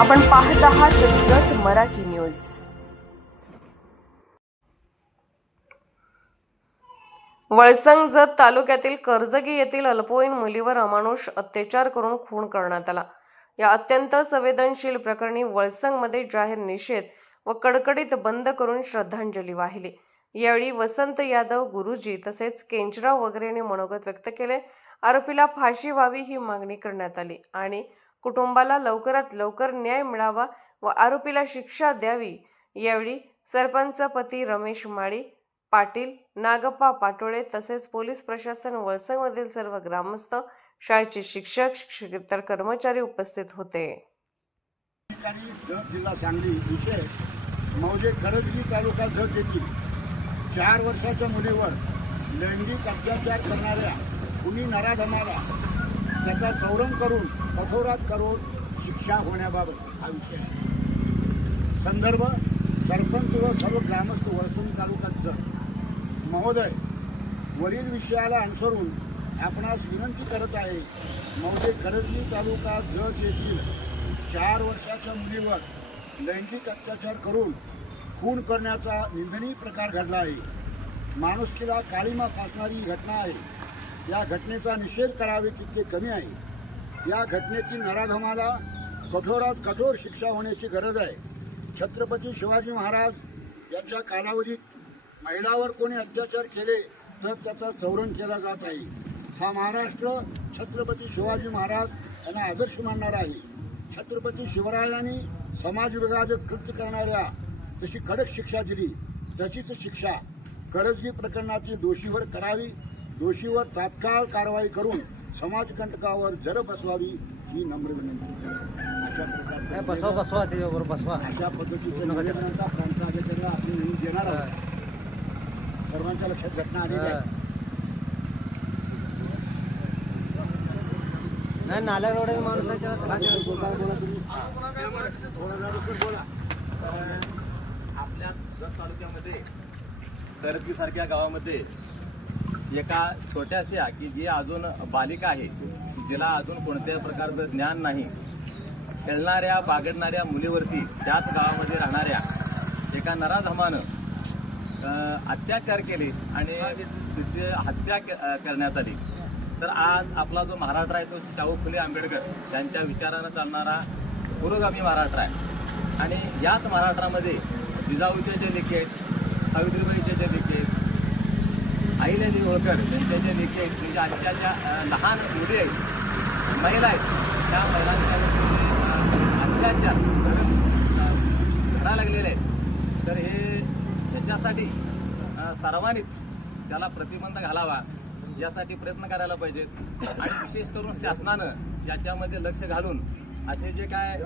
आपण पाहत आहात जत मराठी न्यूज. वळसंग जत तालुक्यातील कर्जगी येथील अल्पवयीन मुलीवर अमानुष अत्याचार करून खून करण्यात आला. या अत्यंत संवेदनशील प्रकरणी वळसंगमध्ये जाहीर निषेध व कडकडीत बंद करून श्रद्धांजली वाहिली. यावेळी वसंत यादव गुरुजी तसेच केंचराव वगैरेने मनोगत व्यक्त केले. आरोपीला फाशी व्हावी ही मागणी करण्यात आली आणि कुटुंबाला लवकरात लवकर न्याय मिळावा व आरोपीला शिक्षा द्यावी. यावेळी सरपंच पती रमेश माळी पाटील नागप्पा पाटोळे तसेच पोलीस प्रशासन वळसंगमधील सर्व ग्रामस्थ शाळेचे शिक्षक शिक्षकेतर कर्मचारी उपस्थित होते. जिल्हा सांगली विषय मौजे तालुका जत येथील चार वर्षाच्या मुलीवर लैंगिक अत्याचार करणाऱ्या कुणी नराधमाला त्याचा चौरंग करून कठोरात करून शिक्षा होण्याबाबत हा विषय आहे. संदर्भ सरपंच व सर्व ग्रामस्थ वळसंग तालुक्यात महोदय वरील विषयाला अनुसरून आपणास विनंती करत आहे मौजे करजली तालुका जत येथील चार वर्षाच्या मुलीवर लैंगिक अत्याचार करून खून करण्याचा निंदनीय प्रकार घडला आहे. माणुसकीला काळीमा फासणारी घटना आहे. या घटनेचा निषेध करावे तितके कमी आहे. या घटनेतील नराधमाला कठोरात कठोर शिक्षा होण्याची गरज आहे. छत्रपती शिवाजी महाराज यांच्या कालावधीत महिलावर कोणी अत्याचार केले तर त्याचा चौरण केला जात आहे. हा महाराष्ट्र छत्रपती शिवाजी महाराज यांना आदर्श मानणार आहे. छत्रपती शिवरायांनी समाज विघातक कृत्य करणाऱ्या जशी कडक शिक्षा दिली तशीच शिक्षा करजगी प्रकरणातील दोषीवर करावी दोषीवर तात्काळ कारवाई करून समाजकंटकावर जड बसवावी ही नम्र विनंती. अशा बसवा बसवा त्याच्याबरोबर बसवा. अशा पद्धतीचे निवेदनाचा प्रांत अधिकाऱ्याला आपण नेहमी देणार आहोत. सर्वांच्या लक्षात घटना आलेली आहे. नाही नाल्या रोड माणसाच्या बोला बोला तुम्ही. बोला. जरा आपल्या जत तालुक्यामध्ये करदगीसारख्या गावामध्ये एका छोट्याशा की जी अजून बालिका आहे जिला अजून कोणत्याही प्रकारचं ज्ञान नाही. खेळणाऱ्या बागडणाऱ्या मुलीवरती त्याच गावामध्ये राहणाऱ्या एका नराधमानं अत्याचार केले आणि तिची हत्या करण्यात आली. तर आज आपला जो महाराष्ट्र आहे तो शाहू फुले आंबेडकर यांच्या विचारानं चालणारा पुरोगामी महाराष्ट्र आहे. आणि याच महाराष्ट्रामध्ये जिजाऊचे जे लेखी आहेत सावित्रीबाईचे जे लेखी आहेत आईने होळकर यांच्या जे लेखी आहेत म्हणजे आजच्या ज्या लहान मुली आहेत महिला आहेत त्या महिलांच्या आजच्या घडा लागलेले आहेत. तर हे त्याच्यासाठी सर्वांनीच त्याला प्रतिबंध घालावा यासाठी प्रयत्न करायला पाहिजेत. आणि विशेष करून शासनानं याच्यामध्ये लक्ष घालून असे जे काय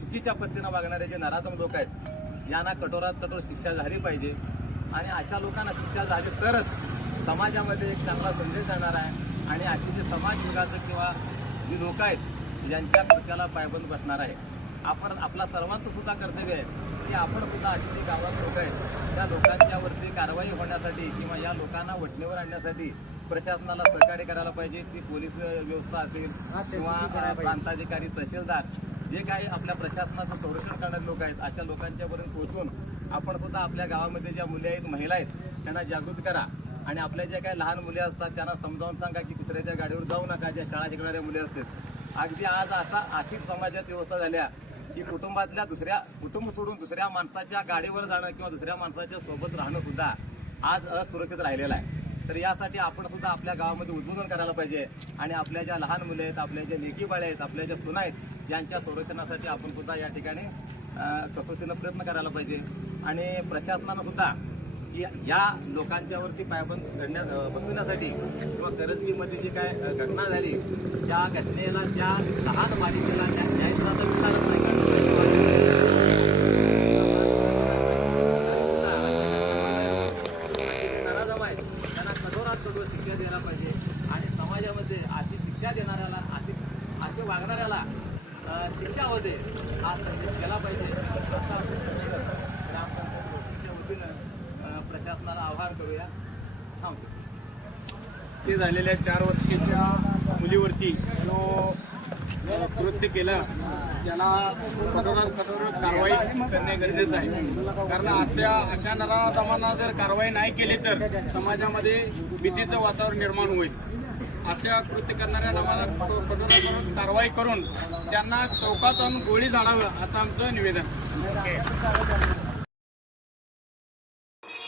चुकीच्या पद्धतीनं वागणारे जे नराधम लोक आहेत यांना कठोरात कठोर शिक्षा झाली पाहिजे. आणि अशा लोकांना शिक्षा झाली तरच समाजामध्ये एक चांगला संदेश जाणार आहे. आणि अशी जे समाज विकासक किंवा जी लोक आहेत यांच्या कृत्याला पायबंद बसणार आहे. आपण आपला सर्वांचं सुद्धा कर्तव्य आहे की आपण सुद्धा अशी जी गावात लोक आहेत त्या लोकांच्यावरती कारवाई होण्यासाठी किंवा या लोकांना वटणीवर आणण्यासाठी प्रशासनाला सहकार्य करायला पाहिजे. ती पोलीस व्यवस्था असेल किंवा. प्रांताधिकारी तहसीलदार जे काही आपल्या प्रशासनाचं संरक्षण करणारे लोक आहेत अशा लोकांच्यापर्यंत पोहोचून आपण सुद्धा आपल्या गावामध्ये ज्या मुली आहेत महिला आहेत त्यांना जागृत करा. आणि आपल्या ज्या काही लहान मुली असतात त्यांना समजावून सांगा की दुसऱ्याच्या गाडीवर जाऊ नका ज्या शाळा शिकणाऱ्या मुली असतात. अगदी आज असा आशिक समाजात व्यवस्था झाल्या की कुटुंबातल्या दुसऱ्या कुटुंब सोडून दुसऱ्या माणसाच्या गाडीवर जाणं किंवा दुसऱ्या माणसाच्या सोबत राहणं सुद्धा आज असुरक्षित राहिलेलं आहे. तर यासाठी आपण सुद्धा आपल्या गावामध्ये उद्बोधन करायला पाहिजे. आणि आपल्या ज्या लहान मुले आहेत आपल्या ज्या लेकी बाळे आहेत आपल्या ज्या सुना आहेत यांच्या संरक्षणासाठी आपण सुद्धा या ठिकाणी अं, कसोशीनं प्रयत्न करायला पाहिजे. आणि प्रशासनानं सुद्धा या- या लोकांच्यावरती पायबंद घडण्या बसविण्यासाठी किंवा करजगीमध्ये जी काय घटना झाली त्या घटनेला त्या लहान बालिकेला त्या न्यायदाचा विचारच नाही त्यांना कठोरात कठोर शिक्षा द्यायला पाहिजे आणि समाजामध्ये अशी शिक्षा देणाऱ्याला अशी असे वागणाऱ्याला शिक्षा होते हा संदेश केला पाहिजे. प्रशासनाला करूया. थांबतो. ते झालेल्या चार वर्षाच्या मुलीवरती जो कृत्य केलं त्याला कठोरात कठोर कारवाई करणे गरजेचं आहे. कारण अशा अशा नराधमांना जर कारवाई नाही केली तर समाजामध्ये भीतीचं वातावरण निर्माण होईल. अशा कृत्य करणाऱ्या नावाला कठोरात कठोर कारवाई करून त्यांना चौकात आणून गोळी झाडावं असं आमचं निवेदन.